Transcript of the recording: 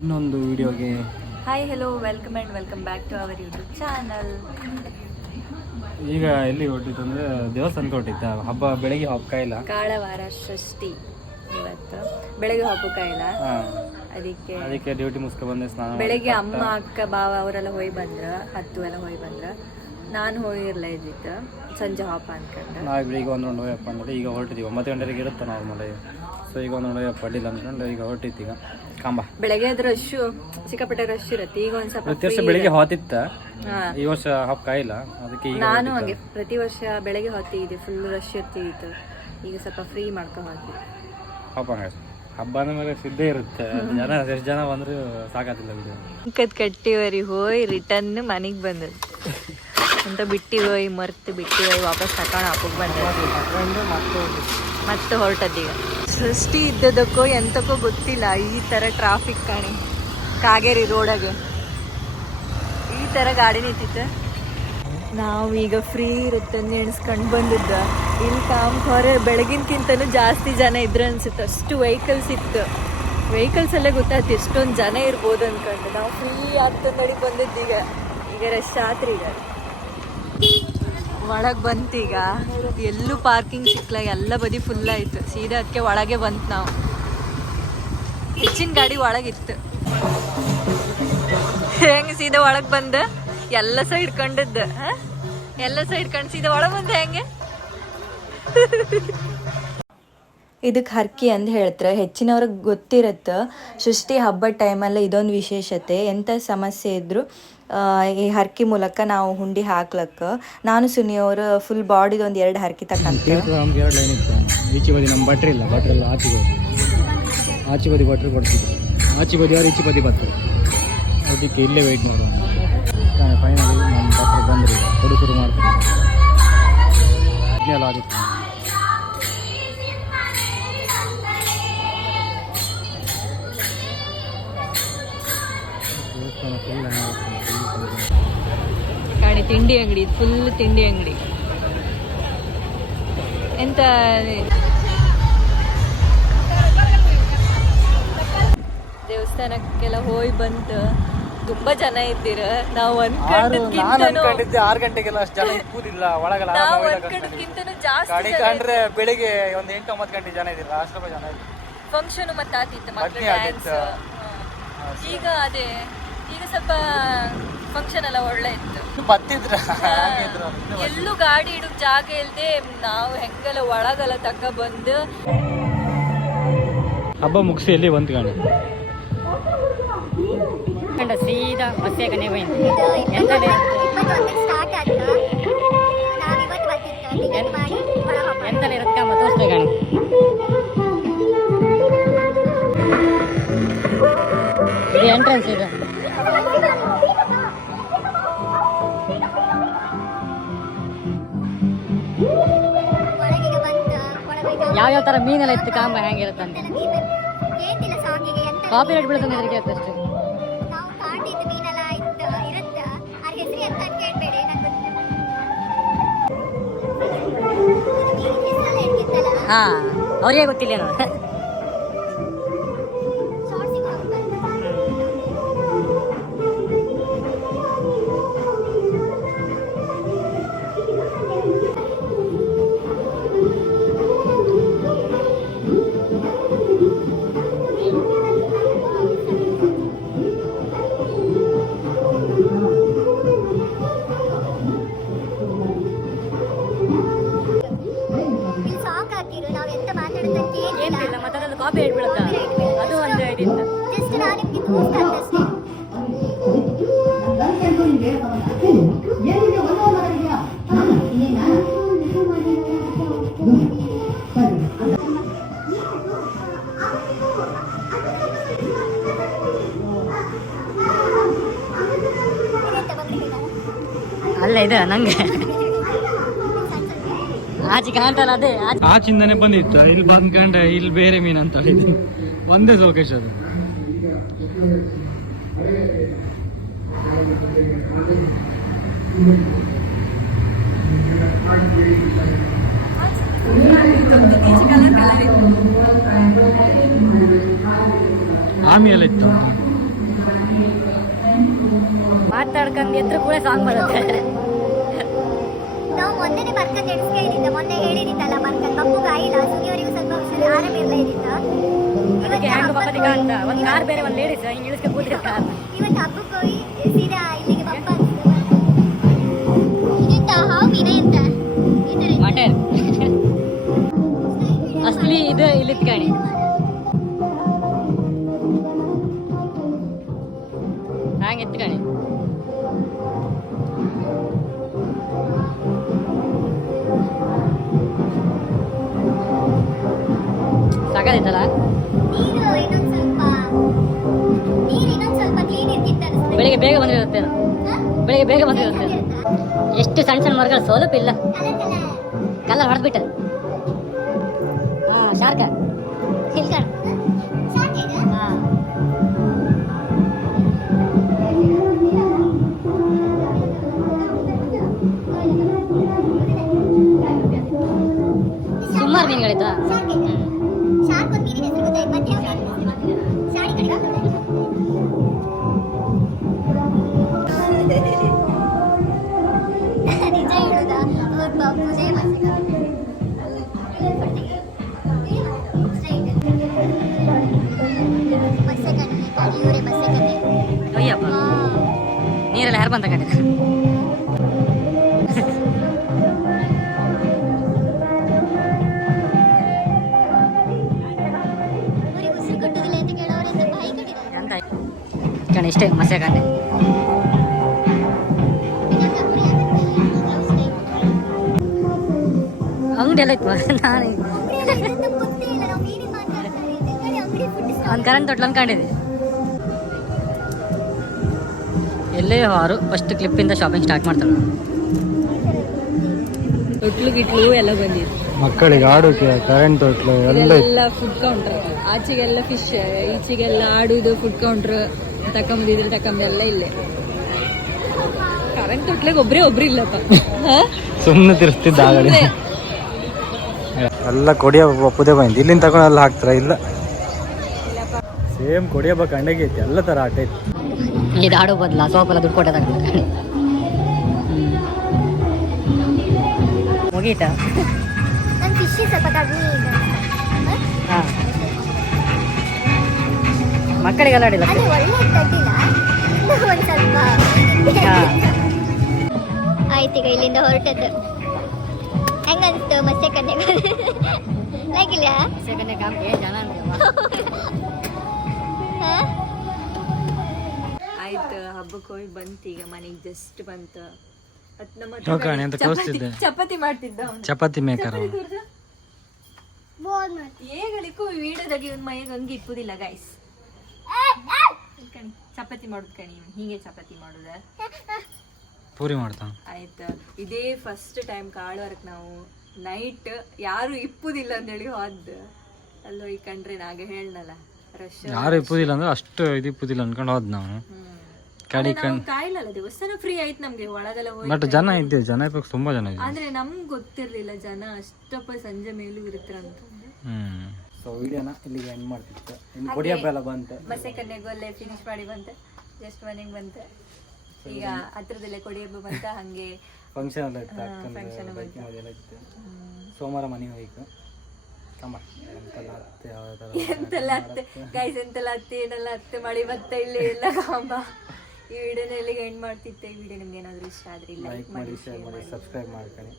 ಇನ್ನೊಂದು ವಿಡಿಯೋಗೆ hi hello welcome and welcome back to our YouTube channel ಈಗ ಎಲ್ಲಿ ಹೊರಟಿತ್ತು ಅಂದ್ರೆ ದೇವಸ್ಥಾನಕ್ಕೆ ಹೊರಟಿದ್ದ ಹಬ್ಬ ಬೆಳಗ್ಗೆ ಹಬ್ಬ ಇಲ್ಲ ಕಾಳವಾರ ಷಷ್ಠಿ ಇವತ್ತು. ಬೆಳಗ್ಗೆ ಹಬ್ಬ ಕಾಯಿಲ್ಲ ಅದಕ್ಕೆ ಅದಕ್ಕೆ ಡ್ಯೂಟಿ ಮುಸ್ಕ ಬಂದೆ ಸ್ನಾನ ಬೆಳಗ್ಗೆ ಅಮ್ಮ ಅಕ್ಕ ಬಾವ ಅವರೆಲ್ಲ ಹೋಗಿ ಬಂದ್ರ ಹತ್ತು ಎಲ್ಲ ಹೋಗಿ ಬಂದ್ರ ನಾನು ಹೋಗಿರ್ಲ ಇದ್ದಿತ್ತು ಸಂಜೆ ಹಬ್ಬ ಅನ್ಕೊಂಡು. ನಾವು ಬೆಳಿಗ್ಗೆ ಒಂದು ರೌಂಡ್ ಹೋಯಪ್ಪ ಅಂದ್ರೆ ಈಗ ಹೊರಟಿದ್ದೀವಿ. ಒಂಬತ್ತು ಗಂಟೆಗೆ ಇರುತ್ತೆ ನಾರ್ಮಲ್ ಸೊ ಈಗ ಒಂದು ರೌಂಡ್ ಹೋಯಪ್ಪ ಅಡ್ಡಿಲ್ಲ ಅಂದ್ಕೊಂಡು ಈಗ ಹೊರಟಿತ್ತು ಈಗ. ಕಾಂಬ. ಬೆಳಗ್ಗೆ ಅದ್ರ ರಶ್ಶು ಸಿಕ್ಕಾಪಟ್ಟೆ ರಶ್ ಇರುತ್ತೆ. ಈಗ ಒಂದ್ ಸ್ವಲ್ಪ ಪ್ರತಿ ವರ್ಷ free ಬೆಳಿಗ್ಗೆ ಹೊತ್ತಿತ್ತ? ಹಾ. ಈ ವರ್ಷ ಹಬ್ಬ ಕಾಯಿಲ್ಲ? ಅದಕ್ಕೆ ಈಗ ನಾನು. ಹಂಗೆ ಪ್ರತಿ ವರ್ಷ ಬೆಳಗ್ಗೆ ಹೊತ್ತಿದ್ದೆ ಫುಲ್ ರಶ್ ಇರ್ತಿತ್ತು ಈಗ. ಸ್ವಲ್ಪ ಫ್ರೀ ಮಾಡ್ಕೊಂಡು ಹಾಕಿ ಹಬ್ಬ ಹಂಗೆ. ಹಬ್ಬ ಮೇಲೆ ಸಿದ್ಧ ಇರುತ್ತೆ. ಜನ ಎಷ್ಟು ಜನ ಬಂದ್ರು ಸಾಕಾತಿಲ್ಲ ಬಿಡಿ. ಕದ್ ಕಟ್ಟಿವರಿ ಹೋಯ್ ರಿಟರ್ನ್ ಮನೆಗೆ ಬಂದದ್ದು ಅಂತ ಬಿಟ್ಟಿ ಹೋಯ್ ಮರ್ತು ಬಿಟ್ಟಿ ಹೋಯ್ ವಾಪಸ್ ತಕೊಂಡು ಹಾಕೋಕ್ ಬಂದ. ಮತ್ತೆ ಹೊರಟದ್ದೀಗ ಸೃಷ್ಟಿ ಇದ್ದದಕ್ಕೋ ಎಂತಕ್ಕೋ ಗೊತ್ತಿಲ್ಲ. ಈ ಥರ ಟ್ರಾಫಿಕ್ ಕಾಣಿ. ಕಾಗೇರಿ ರೋಡಾಗೆ. ಈ ಥರ ಗಾಡಿ ನಿಂತಿತ್ತು ನಾವು ಈಗ ಫ್ರೀ ಇರುತ್ತೆ ಎಣಿಸ್ಕೊಂಡು ಬಂದಿದ್ದ. ಇಲ್ಲಿ ಕಾಮ್ ಹೊರ ಬೆಳಗಿನಕ್ಕಿಂತನೂ ಜಾಸ್ತಿ ಜನ ಇದ್ರೆ ಅನ್ಸುತ್ತೆ. ಅಷ್ಟು ವೆಹಿಕಲ್ಸ್ ಇತ್ತು. ವೆಹಿಕಲ್ಸ್ ಅಲ್ಲೇ ಗೊತ್ತಾಯ್ತು ಎಷ್ಟೊಂದು ಜನ ಇರ್ಬೋದು ಅನ್ಕೊಂಡು. ನಾವು ಫ್ರೀ ಆಗ್ತದ ನಡಿ ಬಂದಿದ್ದೀಗ. ಈಗ ರಶ್ ಆತ್ರಿ ಈಗ ಒಳಗೆ ಬಂತೀಗ ಎಲ್ಲೂ ಪಾರ್ಕಿಂಗ್ ಸಿಕ್ಲ, ಎಲ್ಲ ಬದಿ ಫುಲ್ ಆಯ್ತು. ಸೀದಾ ಅದಕ್ಕೆ ಒಳಗೆ ಬಂತು ನಾವು. ಹೆಚ್ಚಿನ ಗಾಡಿ ಒಳಗಿತ್ತು ಹೆಂಗೆ ಸೀದಾ ಒಳಗೆ ಬಂದ? ಎಲ್ಲ ಸೈಡ್ ಕಂಡದ್ದು? ಎಲ್ಲ ಸೈಡ್ ಕಂಡು ಸೀದಾ ಒಳಗೆ ಬಂದೆ ಹೆಂಗೆ? ಇದಕ್ಕೆ ಹರ್ಕಿ ಅಂತ ಹೇಳ್ತಾರೆ, ಹೆಚ್ಚಿನವ್ರಿಗೆ ಗೊತ್ತಿರುತ್ತೆ, ಸೃಷ್ಟಿ ಹಬ್ಬದ ಟೈಮಲ್ಲಿ ಇದೊಂದು ವಿಶೇಷತೆ. ಎಂಥ ಸಮಸ್ಯೆ ಇದ್ದರೂ ಈ ಹರ್ಕಿ ಮೂಲಕ ನಾವು ಹುಂಡಿ ಹಾಕ್ಲಕ್ಕ. ನಾನು ಸುನಿ ಅವರು ಫುಲ್ ಬಾಡಿದು ಒಂದು ಎರಡು ಹರ್ಕಿ ತಕ್ಕಂತ. ಈಚೆ ಬದಿ ನಮ್ಮ ಭಟ್ರು ಇಲ್ಲ ಭಟ್ರು ಎಲ್ಲ ಆಚೆ ಬದಿ. ಆಚೆ ಬದಿ ಭಟ್ರು ಕೊಡ್ತಿದ್ರು ಆಚೆ ಬದಿ ಅವ್ರು ಈಚೆ ಬದಿ ಬರ್ತಾರೆ ಅದಕ್ಕೆ ಇಲ್ಲೇ ವೆಯ್ಟ್ ಮಾಡುವ. ಫೈನಲಿ ನಮ್ಮ ಭಟ್ರು ಬಂದ್ರಿ ಕೊಡು ಶುರು ಮಾಡ್ತಾರೆ ಇದನ್ನೆಲ್ಲ ಗಾಡಿ ತಿಂಡಿ ಅಂಗಡಿ ಫುಲ್ ತಿಂಡಿ ಅಂಗಡಿ. ಎಂತ ದೇವಸ್ಥಾನಕ್ಕೆಲ್ಲ ಹೋಗಿ ಬಂತು. ತುಂಬಾ ಜನ ಇದ್ದೀರ. ನಾವು ಅನ್ಕೊಂಡಿದ್ದೆ ಆರು ಗಂಟೆಗೆಲ್ಲ ಅಷ್ಟು ಜನ ಇಪ್ಪುದಿಲ್ಲ ಒಳಗಲ್ಲ ನಾವು ಅನ್ಕೊಂಡದ್ಕಿಂತನೂ ಜಾಸ್ತಿ ಗಾಡಿ ಕಂಡ್ರೆ ಬೆಳಿಗ್ಗೆ ಒಂದು ಎಂಟು ಒಂಬತ್ತು ಗಂಟೆ ಜನ ಇದಿಲ್ಲ ಅಷ್ಟು ಜನ ಇದ್ರು ಫಂಕ್ಷನ್ ಮತ್ತೆ ಆತಿತ್ತು ಆಗಿತ್ತು. ಈಗ ಅದೇ. ಸ್ವಲ್ಪ ಫಂಕ್ಷನ್ ಎಲ್ಲ ಒಳ್ಳೆ ಇತ್ತು. ಬತ್ತಿದ್ರ ಎಲ್ಲೂ ಗಾಡಿ ಇಡಕ್ ಜಾಗ ಇಲ್ದೆ ನಾವು ಹೆಂಗೆಲ್ಲ ಒಳಗೆಲ್ಲ ತಕ್ಕ ಬಂದು. ಹಬ್ಬ ಮುಗಿಸಿ ಎಲ್ಲಿ ಬಂತು ಗಾಡಿ? ಕಂಡ ಸೀದಾ ಮತ್ತೆ ಗಣೇ ಎಂತಲೇ ರೊಕ್ಕ ಮತ್ತು ಗಾಣಿ ಇದು ಎಂಟ್ರೆನ್ಸ್ ಇದು. ಯಾವ್ಯಾವ ಥರ ಮೀನೆಲ್ಲ ಇತ್ತು ಕಾಂಬ ಹೆಂಗಿರುತ್ತೆ ಅಂತ. ಕಾಪಿ ರೈಟ್ ಬೀಳುತ್ತೆ ಅಂದ್ರೆ ಕೇಳ್ತೆ ಅಷ್ಟೇ. ನಾವು ಗೊತ್ತಿಲ್ಲ. ಮೀನೆಲ್ಲ ಅಲ್ಲ, ಇದು, ನಂಗೆ. ಆಚೆ ಅದೇ ಬಂದಿತ್ತು. ಇಲ್ಲಿ ಬಂದ್ಕಂಡೆ ಇಲ್ಲಿ ಬೇರೆ ಮೀನು ಅಂತ ಹೇಳಿದ್ರು ಒಂದೇ ಸೌಕೇಶ್ ಅದು. ಆಮಿ ಇತ್ತು. ಮಾತಾಡ್ಕೊಂಡು ಎದ್ರು ಕೂಡ ಸಾಂಗ್ ಬರುತ್ತೆ. ನಾವು ಮೊನ್ನೆನೆ ಬರ್ಕಂಡ್ ಎಡ್ಸ್ಕೊಂಡಿದ್ದ ಮೊನ್ನೆ ಹೇಳಿದಿತ್ತಲ್ಲ ಬರ್ಕಂಡ್ ತಪ್ಪು ಆಯಿಲ್ಲ ಸುನಿಯವರಿಗೂ ಸ್ವಲ್ಪ ಹುಷಾರು ಆರಾಮ ಇರ್ಲಿಲ್ಲ ಅದಕ್ಕೆ ಹ್ಯಾಂಗ್ ಬಪ್ಪದಿಗ ಅಂತ. ಒಂದು ಕಾರ್ ಬೇರೆ ಒಂದು ಲೇಡೀಸ್ ಹಿಂಗೆ ಇಳಿಸ್ಕೊಂಡು ಕೂತಿರೋ ಕಾರ್ ಇವತ್ತು ಹಬ್ಬಕ್ಕೆ ಹೋಗಿ ಸೀದಾ ಇಲ್ಲಿಗೆ ಬಪ್ಪ ಇದೆಂತ? ಹಾವು ಮೀನ ಅಂತ. ಮಟನ್ ಅಸಲಿ ಇದು ಇಲ್ಲಿ ಕಾಣಿ. ಅನ್ಸುತ್ತೆ. ಬೆಳಿಗ್ಗೆ ಬೇಗ ಬಂದಿರುತ್ತೆ? ಬೆಳಿಗ್ಗೆ ಬೇಗ ಬಂದಿರುತ್ತೆ ಎಷ್ಟು ಸಣ್ಣ ಸಣ್ಣ ಮರಗಳು ಸೌಲಭ್ಯ ಇಲ್ಲ. ಕಲರ್ ಹೊಡೆದ್ಬಿಟ್ಟು. ಹಾಂ ಶಾರ್ಕ. ಕಟ್ಟಿದ್ದಾರೆ ಅಂತ ಕಣ ಇಷ್ಟೇ ಮಸ್ಯಾಕಂಡೆ ಅಂಗಡಿ ಎಲ್ಲ ಇತ್ತು ನಾನು ಒಂದು ಕರೆಂಟ್ ತೊಟ್ಲು ಅನ್ಕೊಂಡಿದ್ದೆ ಎಲ್ಲೇ ಹಾರು ಫಸ್ಟ್ ಕ್ಲಿಪ್ಪಿಂದ ಶಾಪಿಂಗ್ ಸ್ಟಾರ್ಟ್ ಮಾಡ್ತಾರೆ. ತೊಟ್ಲು ಗಿಟ್ಲು ಎಲ್ಲ ಬಂದಿದೆ ಮಕ್ಕಳಿಗೆ ಆಡೋಕೆ ಕರೆಂಟ್ ತೊಟ್ಲು ಎಲ್ಲ. ಎಲ್ಲ ಫುಡ್ ಕೌಂಟರ್ ಆಚೆಗೆಲ್ಲ ಫಿಶ್ ಈಚೆಗೆಲ್ಲ ಆಡುದು ಫುಡ್ ಕೌಂಟರ್ ತಕೊಂಬಂದಿದ್ರೆ ತಕೊಂಬ ಎಲ್ಲ ಇಲ್ಲೇ. ಕರೆಂಟ್ ತೊಟ್ಲಿಗೆ ಒಬ್ರೇ ಒಬ್ರು ಇಲ್ಲಪ್ಪ? ಸುಮ್ಮನೆ ತಿರ್ಸ್ತಿದ್ದ ಆಗಲಿ ಎಲ್ಲ ಕೊಡಿಯ ಒಪ್ಪುದೇ ಬಂದಿದ್ದು. ಇಲ್ಲಿಂದ ತಗೊಂಡು ಎಲ್ಲ ಹಾಕ್ತಾರ? ಇಲ್ಲ. ಸೇಮ್ ಕೊಡಿಯ ಕಂಡಗೈತಿ ಐತಿ. ಎಲ್ಲ ತರ ಆಟ ಐತಿ ಇದು ಆಡೋ ಬದಲ ಸೋಪೆಲ್ಲ ದುಡ್ಡು ಕೊಟ್ಟದಾಗ ಮುಗೀತಾ? ಹಾಂ. ಮಕ್ಕಳಿಗೆಲ್ಲ ಆಡಿಲ್ಲ? ಆಯ್ತು ಈಗ ಇಲ್ಲಿಂದ ಹೊರಟದ್ದು. ಹೆಂಗನ್ಸ್ತು ಮತ್ತೆ ಕನ್ಯೆ ಲೈಕ್ ಇಲ್ಲ ಜನ ಹಬ್ಬಕ್ಕೆ ಹೋಗಿ ಬಂತು ಈಗ ಮನೆಗೆ ಜಸ್ಟ್ ಬಂತು. ಅದ್ ನಮ್ಮ ಹತ್ರ ಹೋಗೋಣ ಅಂತ ಚಪಾತಿ- ಮಾಡ್ತಿದ್ದ ಅವ್ನು. ಚಪಾತಿ ಮೇಕರ್. ಏಗಳಿಗೂ ವಿಡಿಯೋದಾಗ ಇವನ್ ಮೈಗೆ ಹಂಗೆ ಇಪ್ಪುದಿಲ್ಲ ಗೈಸ್ ಕಣಿ ಚಪಾತಿ ಮಾಡುದು ಕಣಿ ಇವ್ನು. ಹೀಗೆ ಚಪಾತಿ ಮಾಡುದ. ಪೂರಿ ಮಾಡ್ತಾ. ಆಯ್ತು? ಇದೇ ಫಸ್ಟ್ ಟೈಮ್ ಕಾಳುವರ್ಕ್ ನಾವು ನೈಟ್ ಯಾರು ಇಪ್ಪುದಿಲ್ಲ ಅಂತೇಳಿ ಹೋದ್ ಅಲ್ಲಿ ಈ ಕಂಡ್ರೆ ನಾಗ ಹೇಳ್ನಲ್ಲ. ರಶ್ ಯಾರು ಇಪ್ಪುದಿಲ್ಲ ಅಂದ್ರೆ ಅಷ್ಟು ಇದು ಇಪ್ಪುದಿಲ್ಲ ಅನ್ಕೊಂಡು ಹೋದ್ ನಾವು. ಕಡಿ ಕಣ್ ದೇವಸ್ಥಾನ ಫ್ರೀ ಆಯ್ತು ನಮ್ಗೆ ಒಳಗೆಲ್ಲ ಹೋಗಿ ಬಟ್ ಜನ ಇದ್ದೇವೆ ಜನ ಇವಾಗ ತುಂಬಾ ಜನ ಇದ್ದೀವಿ. ಆದ್ರೆ ನಮ್ಗೆ ಗೊತ್ತಿರ್ಲಿಲ್ಲ ಜನ ಅಷ್ಟಪ್ಪ ಸಂಜೆ ಮೇಲೂ ಇರುತ್ತೆ ಹ್ಮ್. ಸೊ ವಿಡಿಯೋನ ಇಲ್ಲಿಗೆ ಎಂಡ್ ಮಾಡ್ತಿತ್ತು ಇನ್ನು ಕೊಡಿ ಹಬ್ಬ ಎಲ್ಲ ಬಂತು. ಮಸೆ ಕನ್ನೆಗೊಲ್ಲೆ ಫಿನಿಶ್ ಮಾಡಿ ಬಂತೆ. ಜಸ್ಟ್ ಮನೆಗೆ ಬಂತೆ. ಈಗ ಹತ್ರದಲ್ಲೇ ಕೊಡಿ ಹಬ್ಬ ಬಂತ ಹಂಗೆ ಫಂಕ್ಷನ್ ಎಲ್ಲ ಇತ್ತು ಫಂಕ್ಷನ್ ಅದೆಲ್ಲ ಇತ್ತು. ಸೋಮವಾರ ಮನೆಗೆ ಹೋಯ್ತು ಎಂತೆಲ್ಲ ಅತ್ತೆ ಗೈಸ್ ಎಂತೆಲ್ಲ ಅತ್ತೆ? ಏನೆಲ್ಲ ಅತ್ತೆ ಮಳೆ ಬತ್ತ ಇಲ್ಲಿ ಇಲ್ಲ ಕಾಂಬ ಈ ವಿಡಿಯೋನ ಎಲ್ಲಿಗೆ ಎಂಡ್ ಮಾಡ್ತಿತ್ತೆ ಈ ವಿಡಿಯೋ ನಿಮ್ಗೆ ಏನಾದರೂ ಇಷ್ಟ ಆದ್ರೆ ಲೈಕ್ ಮಾಡಿ ಶೇರ್ ಮಾಡಿ ಸಬ್ಸ್ಕ್ರೈಬ್ ಮಾಡ್ಕೊಳ್ಳಿ.